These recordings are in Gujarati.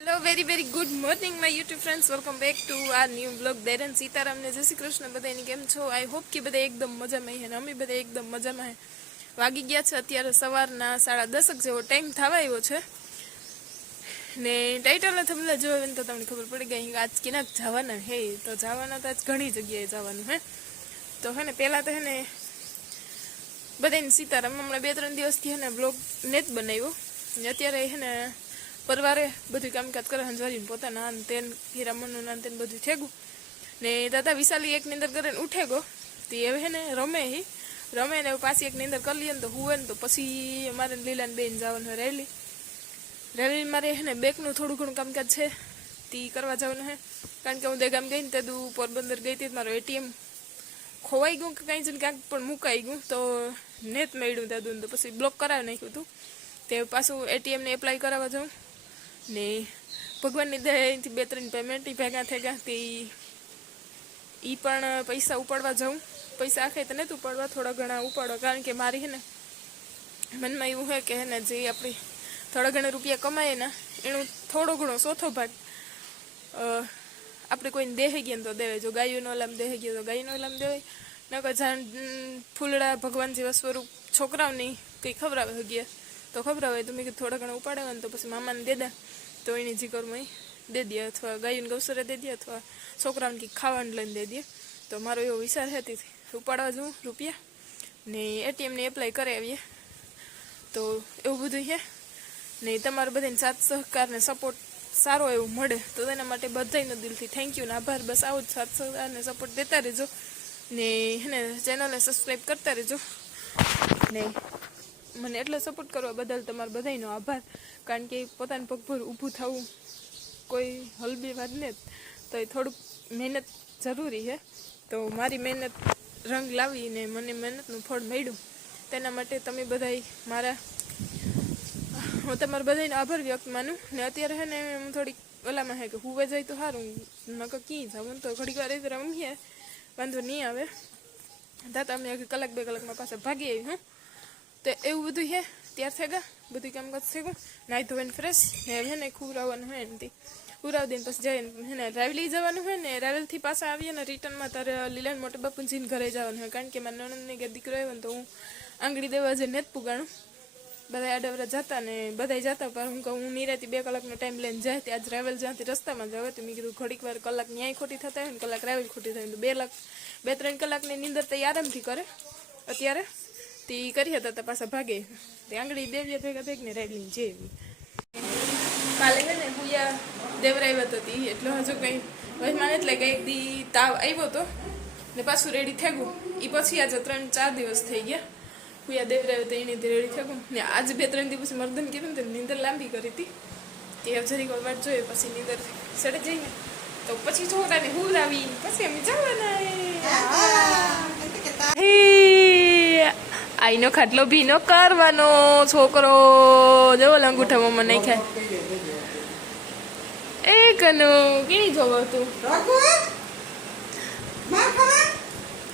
Hello very good morning my YouTube friends, welcome back to our new blog. દૈરન સીતારામને જય શ્રી કૃષ્ણ. બધાની કેમ છો? આઈ હોપ કે બધા એકદમ મજામાં છે ને અમે બધા એકદમ મજામાં. વાગી ગયા છે અત્યારે સવારના 10:30 જેવો ટાઈમ થવા આવ્યો છે ને ટાઇટલને તમને જોવે ને તો તમને ખબર પડી ગઈ આજ ક્યાંક જવાના હે. તો જવાના તો આજ ઘણી જગ્યાએ જવાનું હે. તો હે ને પહેલાં તો હે ને બધાને સીતારામ હમણાં 2-3 દિવસથી હે ને બ્લોગ ને જ બનાવ્યો ને અત્યારે હે ને પરવારે બધું કામકાજ કરે હંજવારીને પોતાના આન તેન હીરામણનું નાન તેન બધું થેગું ને દાદા વિશાલી એક નીંદર કરે ને ઉઠે ગો તે હવે હે ને રમે ને પાછી એક નીંદર કરી લઈએ ને તો હુવે ને તો પછી અમારે લીલાને બેન જવાનું હોય રેલી મારે હે ને બેકનું થોડું ઘણું કામકાજ છે તે કરવા જવાનું હે. કારણ કે હું દહેગામ ગઈ ને તે પોરબંદર ગઈ હતી મારો એટીએમ ખોવાઈ ગયું કે કાંઈ જ ક્યાંક પણ મુકાઈ ગયું તો નેટ મળ્યું દાદુને તો પછી બ્લોક કરાવી નાખ્યું હતું. તે પાછું એટીએમને એપ્લાય કરાવવા જાઉં ને ભગવાનની દયાથી 2-3 પેમેન્ટ ભેગા થઈ ગયા તે એ પણ પૈસા ઉપાડવા જાઉં. પૈસા આખે તો નથી ઉપાડવા, થોડા ઘણા ઉપાડવા. કારણ કે મારી હે ને મનમાં એવું હોય કે હે ને જે આપણે થોડા ઘણા રૂપિયા કમાઈએ ને એનું થોડો ઘણો ચોથો ભાગ આપણે કોઈને દેહી ગયા તો દેવાય. જો ગાયોનો ઓલામ દેહી ગયો તો ગાયનો ઓલામ દેવાય. નકર જાણ ફૂલડા ભગવાન જેવા સ્વરૂપ છોકરાઓની કંઈ ખવડાવે ગયા તો ખબરાવે તો મેં કીધું થોડા ઘણા ઉપાડે ને તો પછી મામાને દે દે તો એની જીકરમાં દે દે, અથવા ગાયોને ગૌસરે દે દે, અથવા છોકરાઓને કંઈક ખાવાનું લઈને દે દે. તો મારો એવો વિચાર છે ઉપાડવા જવું રૂપિયા ને એટીએમને એપ્લાય કરી આવીએ. તો એવું બધું છે ને તમારો બધાને સાથ સહકાર ને સપોર્ટ સારો એવું મળે તો તેના માટે બધાનો દિલથી થેન્ક યુ ને આભાર. બસ આવું જ સાથ સહકાર ને સપોર્ટ દેતા રહેજો ને એને ચેનલને સબસ્ક્રાઈબ કરતા રહેજો ને મને એટલો સપોર્ટ કરવા બદલ તમારો બધાનો આભાર. કારણ કે પોતાના પગ પર ઊભું થવું કોઈ હલબી વાત ને તો એ થોડુંક મહેનત જરૂરી છે. તો મારી મહેનત રંગ લાવીને મને મહેનતનું ફળ મળ્યું તેના માટે તમે બધા હું તમારા બધાનો આભાર વ્યક્ત માનું. ને અત્યારે હે ને હું થોડીક ઓલામાં હે કે હુવે જાય તો સારું, નકર ક્યાંય જાઉં તો ઘડીક વાર રમીએ વાંધો નહીં આવે. દાદા અમે 1 કલાક 2 કલાકમાં પાછા ભાગી આવી હું. તો એવું બધું છે. ત્યાર થઈ ગયા બધું કામકાજ થઈ ગયું, નાહી ધોઈને ફ્રેશ ને હવે ને ખુરાવવાનું હોય ને ખુરાવી દઈને પછી જઈને હે ને રાવેલી જવાનું હોય ને રાવેલથી પાછા આવીએ ને રિટર્નમાં તારે લીલાને મોટા બાપુજીને ઘરે જવાનું હોય. કારણ કે મારા નણંદને કે દીકરો આવ્યો ને તો હું આંગળી દેવા જે ને જ પુગાણું. બધા આડવરા જતા ને બધા જતા પણ હું કહું હું નિરાતી 2 કલાકનો ટાઈમ લઈને જાય તે આજ રાવેલ જ્યાંથી રસ્તામાં જવા તો મેં કીધું ઘડીક વાર કલાક ન્યાય ખોટી થતા હોય ને કલાક રાવેલ ખોટી થાય તો 2-3 કલાકની નીંદર તો આરામથી કરે. અત્યારે તે કરી હતા પાછા ભાગે તે આંગળી દેવ્યા ભેગા ને રાયલીને જેવી કાલે છે ને હુયા દેવરાવ્યા હતી એટલે હજુ કંઈ વહેમાં એટલે કંઈક દી તાવ આવ્યો હતો ને પાછું રેડી થઈ ગયું. એ પછી આજે 3-4 દિવસ થઈ ગયા હુયા દેવરાવ્યો તો એની રેડી થઈ ગયું ને આજે 2-3 દિવસ મર્દન કીધું ને નીંદર લાંબી કરી હતી તે જરીક વાટ જોઈએ પછી નીંદર સડે જઈને તો પછી છોકરાને હુરાવી પછી અમે જવાના. આઈનો ખાટલો ભીનો કરવાનો છોકરો જેવો અંગૂઠા મમ્મા નાખ્યા એ કનો કેની જોવો તું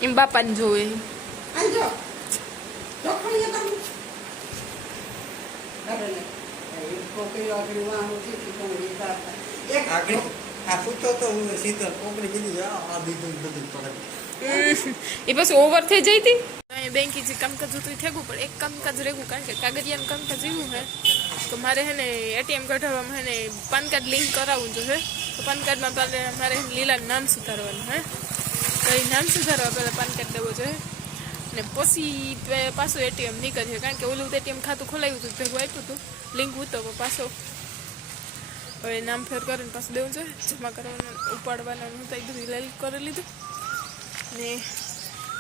એમ બાપાને જોવે એ પછી ઓવર થઈ જઈ હતી. બેંકી જે કામકાજ હતું એ થયું પણ એક કામકાજ રહેવું કારણ કે કાગળિયાનું કામકાજ એવું હે તો મારે હે ને એટીએમ કઢાવવામાં હે ને પાન કાર્ડ લિંક કરાવવું જોઈએ. તો પાન કાર્ડમાં પહેલાં મારે લીલાનું નામ સુધારવાનું હે તો એ નામ સુધારવા પહેલાં પાન કાર્ડ દેવો જોઈએ ને પછી પાછું એટીએમ નીકળશે. કારણ કે ઓલું એટીએમ ખાતું ખોલાવ્યું હતું ભેગું આપ્યું હતું લિંક ઉતો પાછો હવે નામ ફેર કરીને પાછું દેવું જોઈએ. જમા કરવાનું ઉપાડવાનું હું તો એ બધું લઈ કરી લીધું ને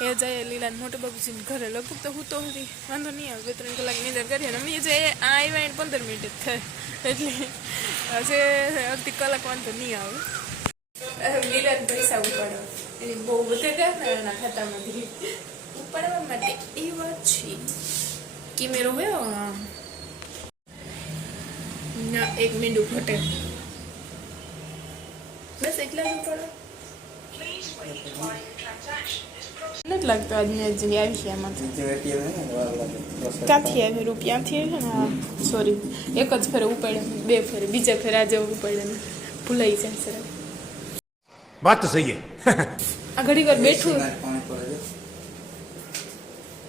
એ જાય લીલાને મોટા બાબુજીને ઘરે લગભગ તો હું તો હતી વાંધો નહીં આવે 2-3 કલાક નીંદર કરીએ ને અમે જે આ આવ્યા એને 15 મિનિટ જ થાય એટલે હજે અડધી કલાક વાંધો નહીં આવે. લીલાને પૈસા ઉપાડવા એની બહુ વધે ગયા ને એના ખાતામાંથી ઉપાડવા માટે એ વાત છે કિમેરો હોય ના એક મીંડું ફટે બસ એટલા જ ઉપાડો. નથી લાગતો આજ મેં જઈ આવી છે એમાંથી ક્યાંથી આવી રૂપિયાથી આવી છે ને હા સોરી એક જ ફેરે ઉપાડ્યા 2 ફેરે બીજા ફેરે આજે ઉપાડ્યા ભૂલાઈ જાય સર વાત તો સહી આ ઘડી વાર બેઠું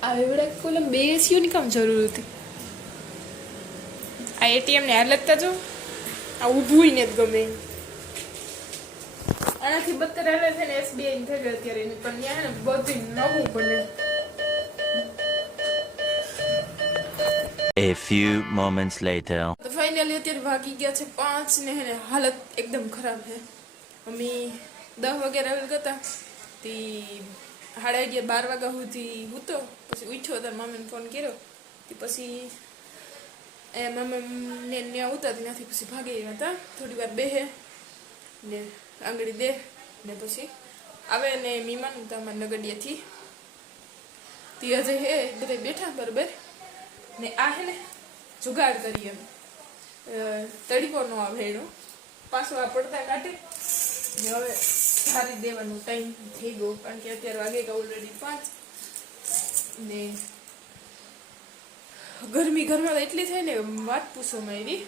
આ એવડા કોલમ 2 એસીઓ ની કામ જરૂર હતી આ એટીએમ ને હાલત જો આ ઊભું ને જ ગમે આનાથી 72 હાલે છે ને એસબીઆઈ ની થઈ ગઈ અત્યારે એની પણ ત્યાં ને બધું નવું બને. A few moments later. તો ફાઇનલી અત્યારે વાગી ગયા છે 5 ને હે હાલત એકદમ ખરાબ છે. મમ્મી 10 વાગે આવેલ હતા તી 11:30 12 વાગ્યા સુધી હતો પછી ઉઠ્યો તો મમ્મીને ફોન કર્યો તી પછી એ મમ્મીને ત્યાં ઉતા ત્યાંથી પછી ભાગી ગયા હતા થોડી વાર બેહે ને આંગળી દે ને પછી આવે ને મીમાન તમારા નગડિયાથી તી હજે હે બધા બેઠા બરાબર ને આ હે ને જુગાડ કરીએ તડીકો નો આવે એનો પાછો આ પડતા કાઢે ને હવે સારી દેવાનો ટાઈમ થઈ ગયો કારણ કે અત્યારે વાગે ગયા ઓલરેડી 5 ને ગરમી ઘરમાં એટલી થઈ ને વાત પૂછો મારી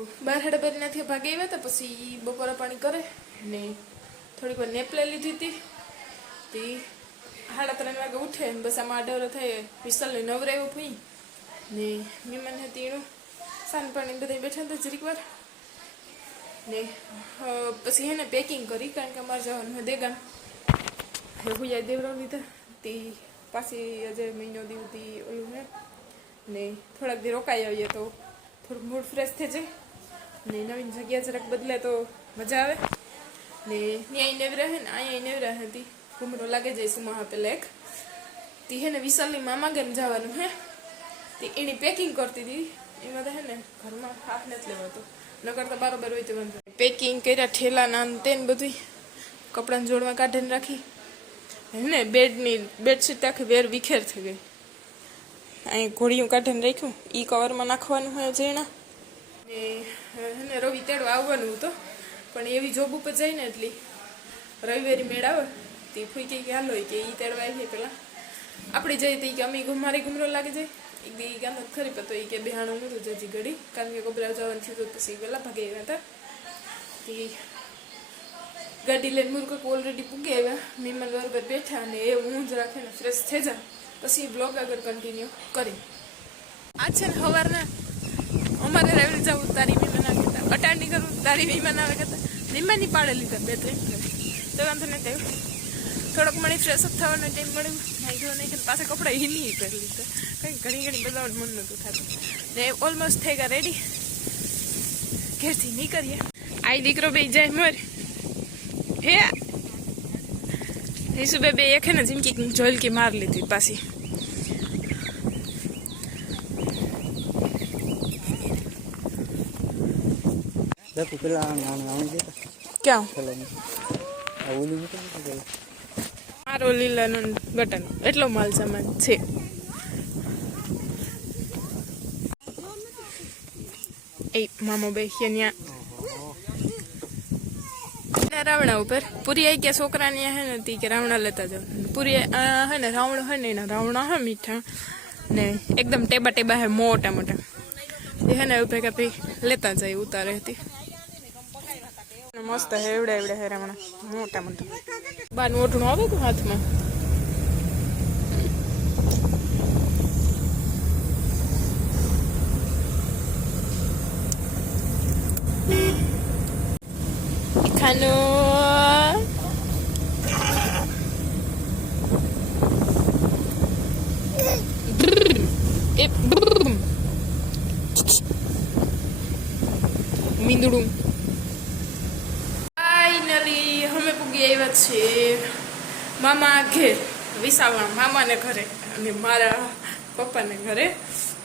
12:30 નાથી ભાગે આવ્યા હતા પછી બપોરા પાણી કરે ને થોડીક વાર નેપ લઈ લીધી હતી તે 3:30 વાગે ઉઠે ને બસ આમાં આડવરો થાય વિશાલને નવરાવ્યો ભાઈ ને મહેમાન હતી એનું સાંજ પાણી બધા બેઠા હતા જરીક વાર ને પછી એને પેકિંગ કરી કારણ કે અમારે જવાનું દેગામ હુયા દેવરાવ લીધા તે પાછી આજે મહિનો દીવથી ઓલું હે ને થોડાક દી રોકાઈ આવીએ તો થોડુંક મૂડ ફ્રેશ થઈ જાય ને નવીન જગ્યા જરાક બદલે તો મજા આવે ને ત્યાં નેવરા હે ને અહીંયા નેવરા હતી ઘૂમરો લાગે જાય સુમા પેલા એક તે હે ને વિશાલની મામા ઘરે જવાનું હે તે એની પેકિંગ કરતી હતી એમાં તો હે ને ઘરમાં હાથ નથી લેવાતો ન કરતા બરાબર હોય તો વાંધો પેકિંગ કર્યા ઠેલા નાન તેને બધું કપડાને જોડવા કાઢીને રાખી ને બેડશીટ આખી વેર વિખેર થઈ ગઈ અહીં ઘોડીયું કાઢીને રાખ્યું એ કવરમાં નાખવાનું હોય જેણા ને રવિ તેડવા આવવાનું હતું પણ એવી જોબ ઉપર જાય ને એટલી રવિવારી મેળ આવે તે ફૂઈ કે હાલો કે એ તેડવા આવી પેલા આપણે જઈએ તો કે અમે મારે ઘૂમરો લાગી જાય એક દી ગાંધા ખરી પતો એ કે બેહાણું નહોતું જજી ઘડી કારણ કે ગભરા જવાનું થયું પછી પેલા ભાગે આવ્યા હતા તે ગાડી લઈને મુરકક ઓલરેડી પૂગી આવ્યા મહેમાન બરાબર બેઠા અને એ હું જ રાખે ને ફ્રેશ થઈ જાય પછી બ્લોગ આગળ કન્ટિન્યુ કરી આ છે ને સવારના અમારે રેવડી જવું તારી મહેમાન આવે કરતા અટાણી કરવું તારી મહેમાન આવે કરતા મહેમાનની પાડે લીધા 2-3 તો વાંધો નહીં થયું થોડોક મને ફ્રેશ અપ થવાનો ટાઈમ મળ્યો નાઈ ધોવા નહીં પાછા કપડાં હિલી પહેરી લીધા કંઈ ઘણી બધાનું મન નહોતું થતું ને ઓલમોસ્ટ થઈ ગયા રેડી ઘેરથી નીકળીએ આઈ દીકરો બે જાય મોર હે એ સુબહ બે એક હે ને જિંદગી જોઈલ की मार લીધી પાછી देखो पेला नाम देता ક્યાં चलो ओली में तो મારો લીલાનો બટન એટલો માલ સામાન છે એ મામો બેહ્યા ત્યાં રાવણા ઉપર પૂરી આવી ગયા છોકરાની હે ને તી કે રાવણા લેતા જાવ પૂરી હે ને રાવણ હે ને એના રાવણા હે મીઠા ને એકદમ ટેબા ટેબા હે મોટા મોટા એ હે ને ભેગા ભાઈ લેતા જાય ઉતારે હતી મસ્ત હે એવડા એવડા હે રાવણા મોટા મોટા બાર ઓઢણું આવે કે હાથમાં ખાનો મીંદડું ફાઇનલી અમે પૂગી આવ્યા છીએ મામા ઘેર વિસાવણ મામાને ઘરે અને મારા પપ્પાને ઘરે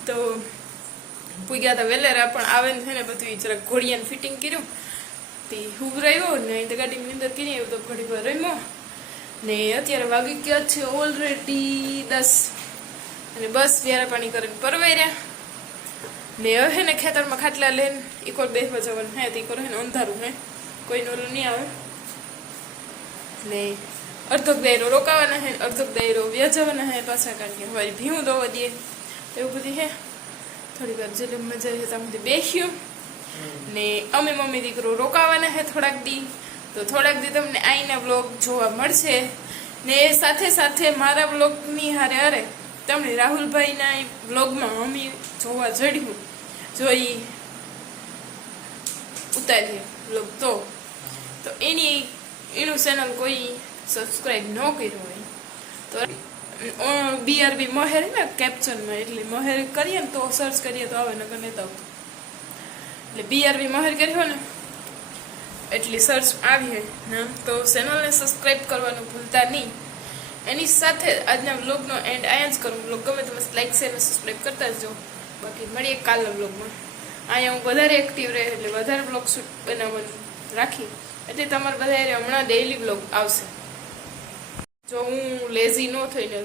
તો પૂગ્યા હતા વેલેરા પણ આવે ને છે ને બધું જરાક ઘોડિયાને ફિટિંગ કર્યું તે હું રહ્યો ને તો ગાડીની અંદર કરી આવ્યો તો ઘડી પર રમ્યો ને અત્યારે વાગી ગયા છે ઓલરેડી 10 અને બસ વ્યારા પાણી કરીને પરવાઈ રહ્યા ને હવે ને ખેતરમાં ખાટલા લઈને ઇકોર બેસવા જવાનું હે તો ઇકોર હે ને અંધારું હે કોઈનું ઓલું નહીં આવે ને અડધોક દાયરો રોકાવાના હે, અડધોક દાયરો વ્યાજવાના હે પાછા, કારણ કે હવે ભીવું દોવા દઈએ એવું બધું હે. થોડી વાર જેટલી મજા આવે ત્યાં સુધી બેસ્યું ને અમે મમ્મી દીકરો રોકાવાના હે થોડાક દી. તો થોડાક દી તમને આઈના બ્લોગ જોવા મળશે ને સાથે સાથે મારા બ્લોગની હારે હારે તમને રાહુલભાઈના બ્લોગમાં મમ્મી જોવા જડ્યું જોઈ ઉતારીએ બ્લોગ તો એનું ચેનલ કોઈ સબસ્ક્રાઈબ ન કર્યું હોય તો BRB મહેર ને કેપ્શનમાં, એટલે મહેર કરીએ ને તો સર્ચ કરીએ તો આવે, નકર નહીં તો આવતું. એટલે BRB મહેર કર્યો ને એટલી સર્ચ આવી ને તો ચેનલને સબસ્ક્રાઈબ કરવાનું ભૂલતા નહીં. એની સાથે આજના વ્લોગનો એન્ડ આયા જ કરું. વ્લોગ ગમે તો મસ્ત લાઈક શેર અને સબસ્ક્રાઈબ કરતા જજો. બાકી મળીએ કાલના વ્લોગમાં. અહીંયા હું વધારે એક્ટિવ રહે એટલે વધારે વ્લોગ શૂટ બનાવવાનું રાખી, એટલે તમારે બધા હમણાં ડેઈલી વ્લોગ આવશે. જો હું લેઝી ન થઈને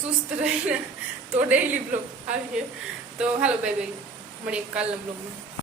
સુસ્ત રહીને તો ડેઈલી વ્લોગ આવીએ. તો હાલો બાય બાય, મળીએ કાલના વ્લોગમાં.